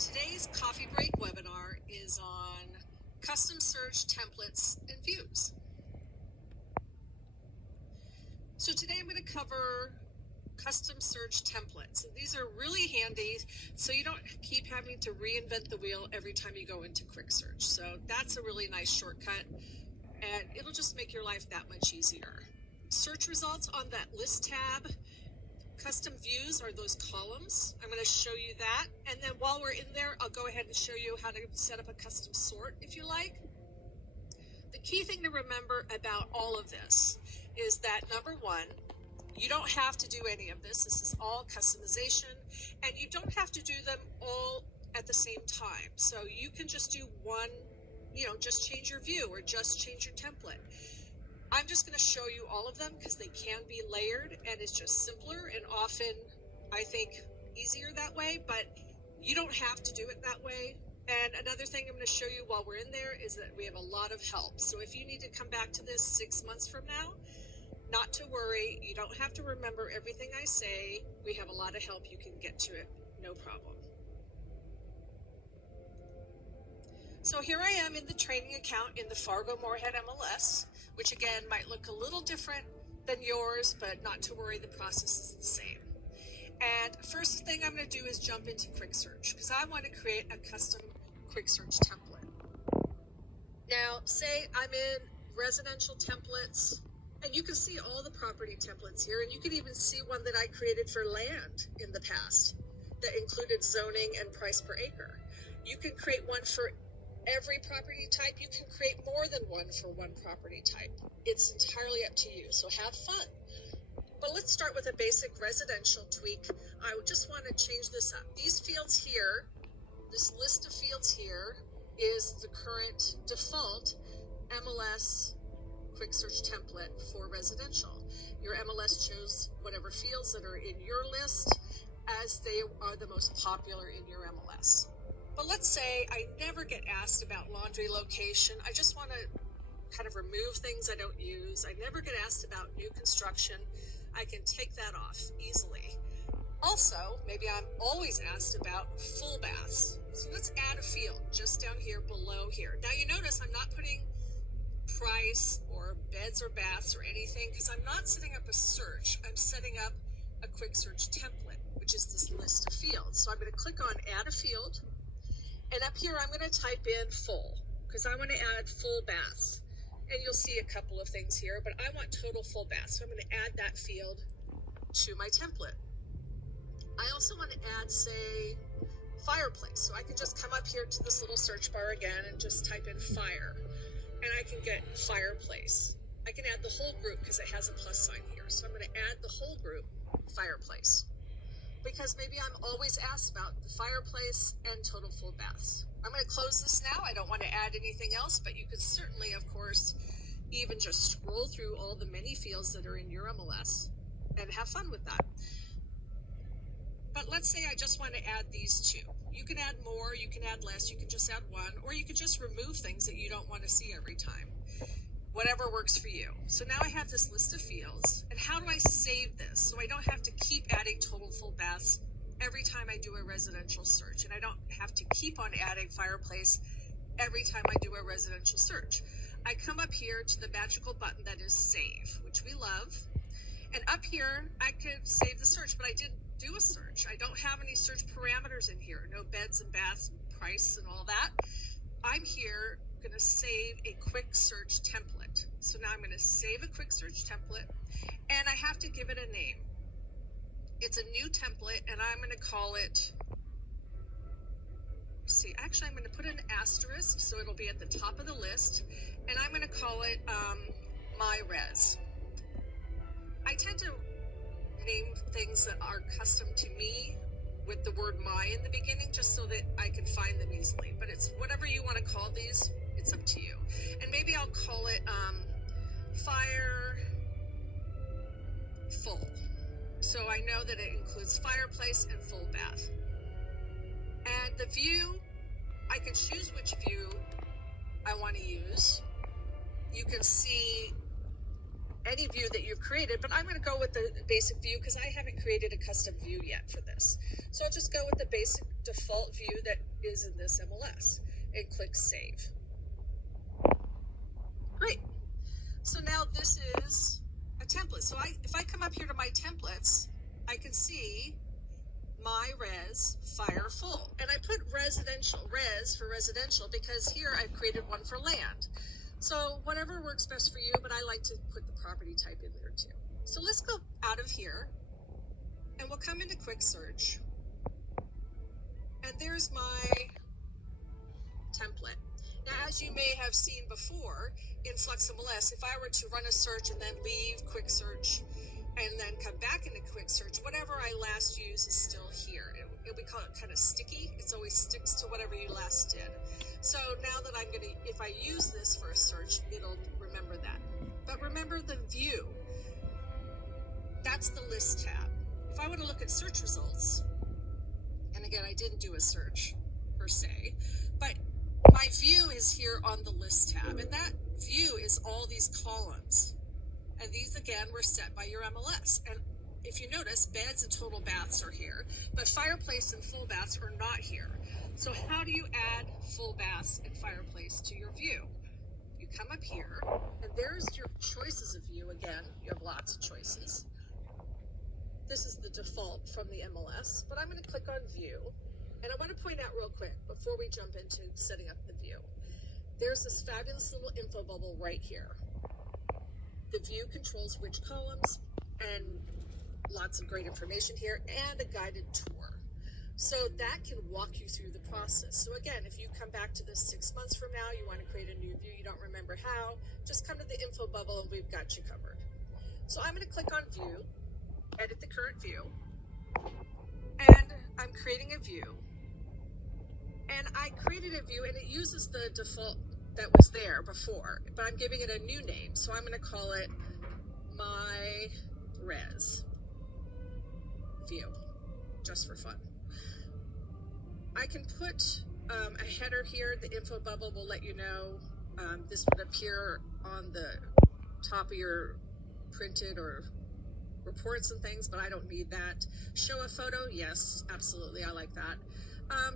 Today's coffee break webinar is on custom search templates and views. So today I'm going to cover custom search templates. And these are really handy so you don't keep having to reinvent the wheel every time you go into quick search. So that's a really nice shortcut and it'll just make your life that much easier. Search results on that list tab. Custom views are those columns. I'm going to show you that. And then while we're in there, I'll go ahead and show you how to set up a custom sort if you like. The key thing to remember about all of this is that number one, you don't have to do any of this. This is all customization, and you don't have to do them all at the same time. So you can just do one, just change your view or just change your template. I'm just going to show you all of them because they can be layered and it's just simpler and often, I think, easier that way, but you don't have to do it that way. And another thing I'm going to show you while we're in there is that we have a lot of help. So if you need to come back to this 6 months from now, not to worry, you don't have to remember everything I say. We have a lot of help. You can get to it, no problem. So here I am in the training account in the Fargo Moorhead MLS, which again might look a little different than yours, but not to worry, the process is the same. And first thing I'm going to do is jump into quick search because I want to create a custom quick search template. Now, say I'm in residential templates, and you can see all the property templates here, and you can even see one that I created for land in the past that included zoning and price per acre. You can create one for every property type. You can create more than one for one property type. It's entirely up to you, so have fun. But let's start with a basic residential tweak. I just want to change this up. These fields here, this list of fields here, is the current default MLS quick search template for residential. Your MLS chose whatever fields that are in your list as they are the most popular in your MLS. But let's say I never get asked about laundry location. I just want to kind of remove things I don't use. I never get asked about new construction. I can take that off easily. Also, maybe I'm always asked about full baths. So let's add a field just down here below here. Now you notice I'm not putting price or beds or baths or anything because I'm not setting up a search. I'm setting up a quick search template, which is this list of fields. So I'm going to click on add a field. And up here, I'm going to type in full because I want to add full baths. And you'll see a couple of things here, but I want total full baths. So I'm going to add that field to my template. I also want to add, say, fireplace. So I can just come up here to this little search bar again and just type in fire. And I can get fireplace. I can add the whole group because it has a plus sign here. So I'm going to add the whole group, fireplace. Because maybe I'm always asked about the fireplace and total full baths. I'm going to close this now. I don't want to add anything else, but you could certainly, of course, even just scroll through all the many fields that are in your MLS and have fun with that. But let's say I just want to add these two. You can add more, you can add less, you can just add one, or you can just remove things that you don't want to see every time. Whatever works for you. So now I have this list of fields, and how do I save this so I don't have to keep adding total full baths every time I do a residential search, and I don't have to keep on adding fireplace every time I do a residential search. I come up here to the magical button that is save, which we love, and up here I could save the search, but I didn't do a search. I don't have any search parameters in here, no beds and baths and price and all that. I'm here going to save a quick search template. So now I'm going to save a quick search template and I have to give it a name. It's a new template and I'm going to call it, actually I'm going to put an asterisk so it'll be at the top of the list, and I'm going to call it My Res. I tend to name things that are custom to me with the word my in the beginning just so that I can find them easily, but it's whatever you want to call these, it's up to you. And maybe I'll call it fire full, so I know that it includes fireplace and full bath. And the view, I can choose which view I want to use. You can see any view that you've created, but I'm going to go with the basic view because I haven't created a custom view yet for this. So I'll just go with the basic default view that is in this MLS and click Save. Great. So now this is a template. So if I come up here to my templates, I can see my res fire full. And I put residential, res for residential, because here I've created one for land. So whatever works best for you, but I like to put the property type in there too. So let's go out of here and we'll come into quick search. And there's my template. Now, as you may have seen before in Flux MLS, if I were to run a search and then leave quick search and then come back into quick search, whatever I last used is still here. We call it kind of sticky. It always sticks to whatever you last did. So now that I'm going to, if I use this for a search, it'll remember that. But remember the view. That's the list tab. If I want to look at search results, and again, I didn't do a search per se, but my view is here on the list tab, and that view is all these columns. And these, again, were set by your MLS. And if you notice, beds and total baths are here, but fireplace and full baths are not here. So how do you add full baths and fireplace to your view? You come up here, and there's your choices of view again. You have lots of choices. This is the default from the MLS, but I'm going to click on view. And I want to point out real quick, before we jump into setting up the view, there's this fabulous little info bubble right here. The view controls which columns, and lots of great information here, and a guided tour. So that can walk you through the process. So again, if you come back to this 6 months from now, you want to create a new view, you don't remember how, just come to the info bubble and we've got you covered. So I'm going to click on view, edit the current view, and I'm creating a view. And I created a view and it uses the default that was there before, but I'm giving it a new name. So I'm going to call it my res view, just for fun. I can put a header here. The info bubble will let you know. This would appear on the top of your printed or reports and things, but I don't need that. Show a photo, yes, absolutely, I like that.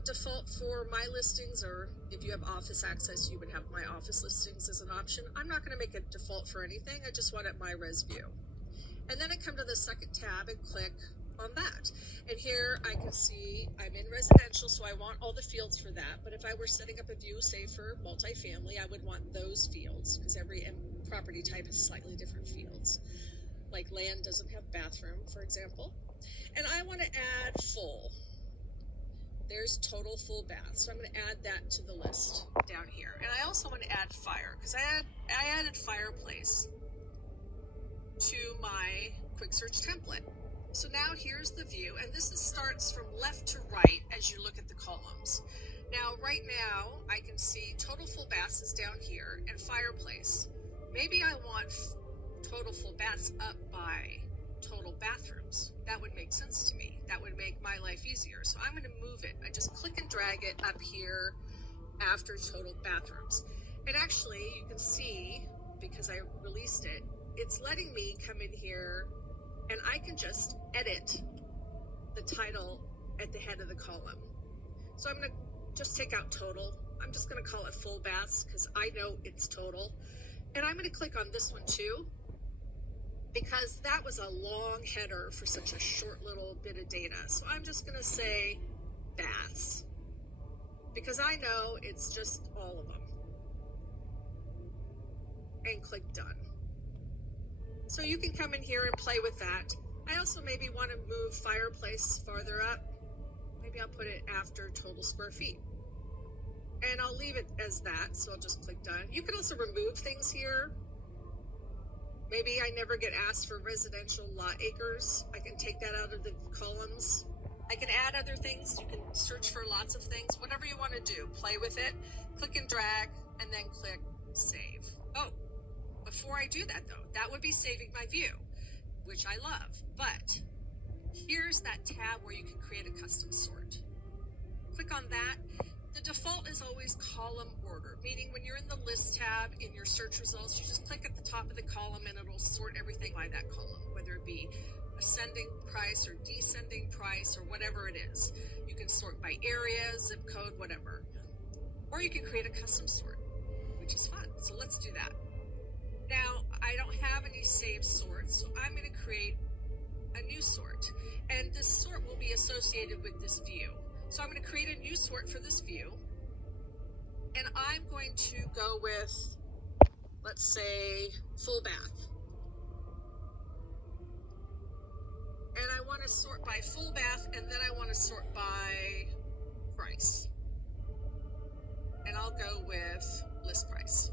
Default for my listings, or if you have office access, you would have my office listings as an option. I'm not going to make it default for anything. I just want it my res view. And then I come to the second tab and click on that. And here I can see I'm in residential, so I want all the fields for that. But if I were setting up a view, say for multifamily, I would want those fields because every property type has slightly different fields. Like land doesn't have bathroom, for example. And I want to add full. There's total full bath. So I'm going to add that to the list down here. And I also want to add fire because I added fireplace to my quick search template. So now here's the view, and this starts from left to right as you look at the columns. Now, right now, I can see total full baths is down here and fireplace. Maybe I want total full baths up by total bathrooms. That would make sense to me. That would make my life easier. So I'm going to move it. I just click and drag it up here after total bathrooms. And actually, you can see, because I released it, it's letting me come in here and I can just edit the title at the head of the column. So I'm going to just take out total. I'm just going to call it full baths because I know it's total. And I'm going to click on this one too, because that was a long header for such a short little bit of data. So I'm just going to say baths because I know it's just all of them. And click done. So you can come in here and play with that. I also maybe want to move fireplace farther up. Maybe I'll put it after total square feet. And I'll leave it as that, so I'll just click done. You can also remove things here. Maybe I never get asked for residential lot acres. I can take that out of the columns. I can add other things. You can search for lots of things. Whatever you want to do, play with it. Click and drag, and then click save. Oh, before I do that though, that would be saving my view, which I love. But here's that tab where you can create a custom sort. Click on that. The default is always column order, meaning when you're in the list tab in your search results, you just click at the top of the column and it'll sort everything by that column, whether it be ascending price or descending price or whatever it is. You can sort by area, zip code, whatever. Or you can create a custom sort, which is fun. So let's do that. Now, I don't have any saved sorts, so I'm going to create a new sort. And this sort will be associated with this view. So I'm going to create a new sort for this view. And I'm going to go with, let's say, full bath. And I want to sort by full bath, and then I want to sort by price. And I'll go with list price.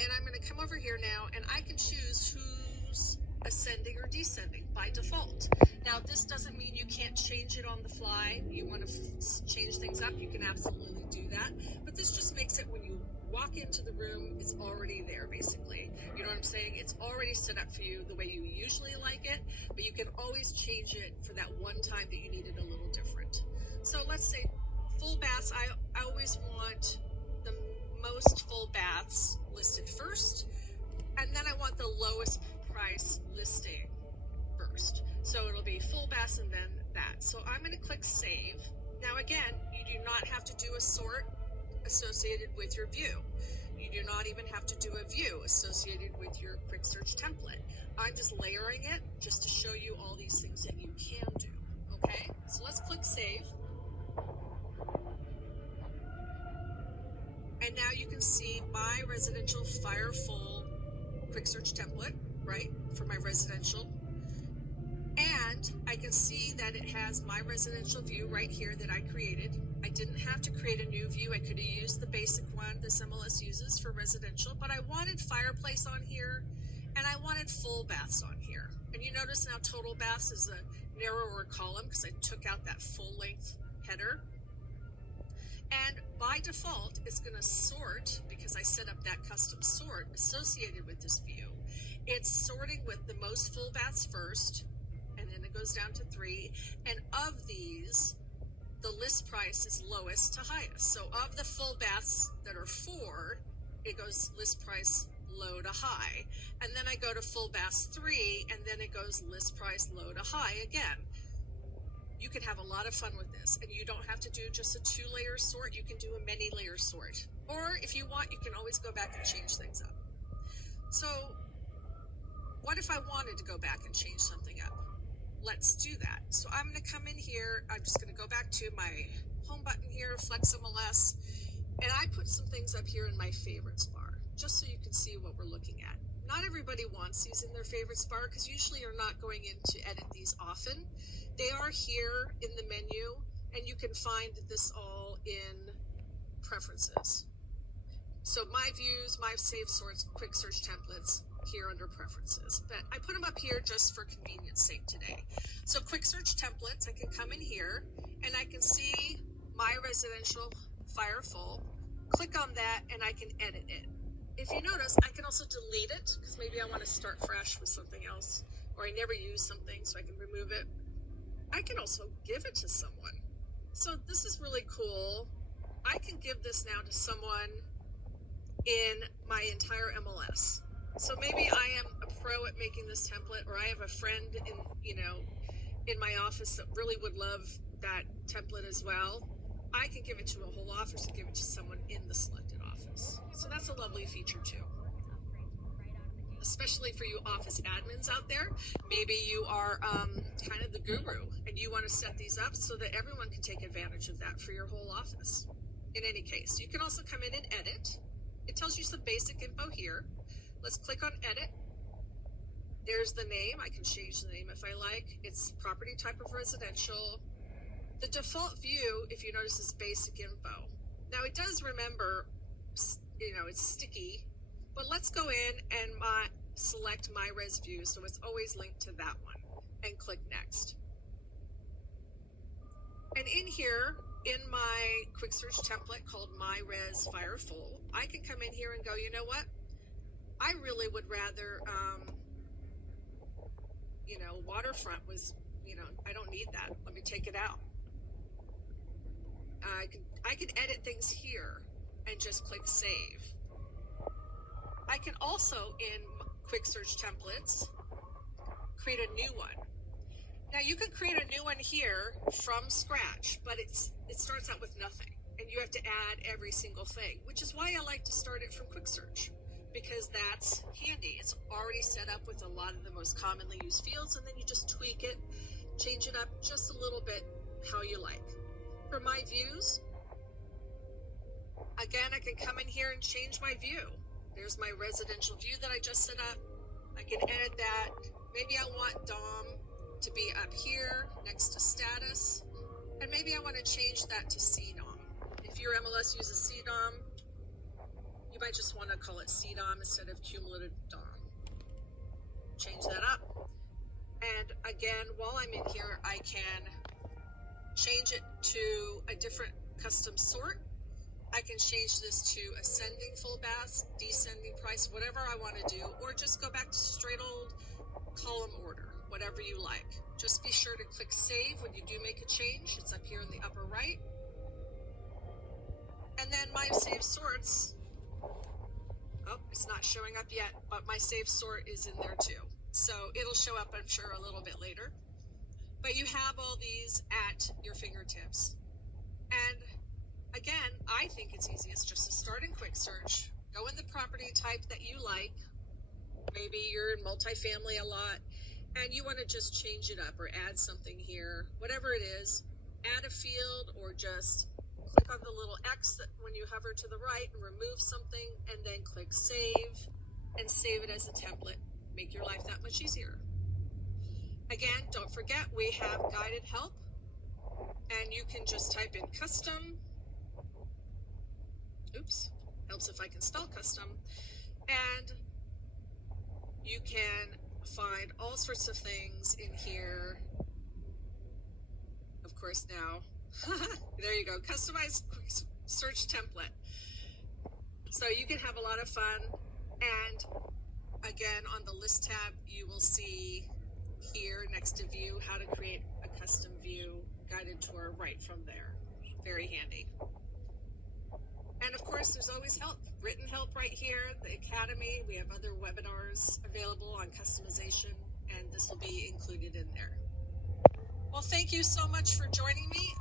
And I'm going to come over here now, and I can choose who's ascending or descending by default. Now, this doesn't mean you can't change it on the fly. You want to change things up, you can absolutely do that. But this just makes it when you walk into the room, it's already there, basically. You know what I'm saying? It's already set up for you the way you usually like it, but you can always change it for that one time that you need it a little different. So let's say full baths, I always want the most full baths listed first, and then I want the lowest price listing first. So it'll be full baths and then that. So I'm going to click save. Now again, you do not have to do a sort associated with your view. You do not even have to do a view associated with your quick search template. I'm just layering it just to show you all these things that you can do. Okay, so let's click save. And now you can see my residential fire full quick search template, right, for my residential. And I can see that it has my residential view right here that I created. I didn't have to create a new view. I could have used the basic one this MLS uses for residential, but I wanted fireplace on here and I wanted full baths on here. And you notice now total baths is a narrower column because I took out that full length header. And by default, it's going to sort, because I set up that custom sort associated with this view. It's sorting with the most full baths first, and then it goes down to 3. And of these, the list price is lowest to highest. So of the full baths that are 4, it goes list price low to high. And then I go to full baths 3, and then it goes list price low to high again. You can have a lot of fun with this, and you don't have to do just a 2-layer sort. You can do a many layer sort, or if you want, you can always go back and change things up. So what if I wanted to go back and change something up? Let's do that. So I'm going to come in here. I'm just going to go back to my home button here, Flex MLS, and I put some things up here in my favorites bar, just so you can see what we're looking at. Not everybody wants these in their favorites bar, because usually you're not going in to edit these often. They are here in the menu, and you can find this all in preferences. So my views, my saved sorts, quick search templates here under preferences. But I put them up here just for convenience sake today. So quick search templates, I can come in here and I can see my residential fire full, click on that, and I can edit it. If you notice, I can also delete it because maybe I want to start fresh with something else, or I never use something, so I can remove it. I can also give it to someone. So this is really cool. I can give this now to someone in my entire MLS. So maybe I am a pro at making this template, or I have a friend in my office that really would love that template as well. I can give it to a whole office and give it to someone in the selected office. So that's a lovely feature too. Especially for you office admins out there, maybe you are kind of the guru and you want to set these up so that everyone can take advantage of that for your whole office. In any case, you can also come in and edit. It tells you some basic info here. Let's click on edit. There's the name. I can change the name if I like. It's property type of residential. The default view, if you notice, is basic info. Now it does remember, it's sticky. But let's go in and select my res view, so it's always linked to that one, and click next. And in here, in my quick search template called My Res Fire Full, I can come in here and go, you know what? I really would rather, waterfront was, I don't need need that. Let me take it out. I can edit things here and just click save. I can also, in quick search templates, create a new one. Now you can create a new one here from scratch, but it starts out with nothing, and you have to add every single thing, which is why I like to start it from quick search, because that's handy. It's already set up with a lot of the most commonly used fields, and then you just tweak it, change it up just a little bit how you like. For my views, again, I can come in here and change my view. There's my residential view that I just set up. I can edit that. Maybe I want DOM to be up here next to status, and maybe I want to change that to CDOM. If your MLS uses CDOM, you might just want to call it CDOM instead of cumulative DOM. Change that up. And again, while I'm in here, I can change it to a different custom sort. I can change this to ascending full baths, descending price, whatever I want to do, or just go back to straight old column order, whatever you like. Just be sure to click save when you do make a change. It's up here in the upper right. And then my save sorts, oh, it's not showing up yet, but my save sort is in there too. So it'll show up, I'm sure, a little bit later. But you have all these at your fingertips. And again, I think it's easiest just to start in quick search, go in the property type that you like. Maybe you're in multifamily a lot and you want to just change it up or add something here, whatever it is, add a field, or just click on the little X that when you hover to the right and remove something, and then click save and save it as a template. Make your life that much easier. Again, don't forget we have guided help, and you can just type in custom. Oops, helps if I can spell custom. And you can find all sorts of things in here. Of course now, there you go, customized quick search template. So you can have a lot of fun. And again, on the list tab, you will see here next to view how to create a custom view guided tour right from there. Very handy. And of course, there's always help, written help right here, the Academy. We have other webinars available on customization, and this will be included in there. Well, thank you so much for joining me.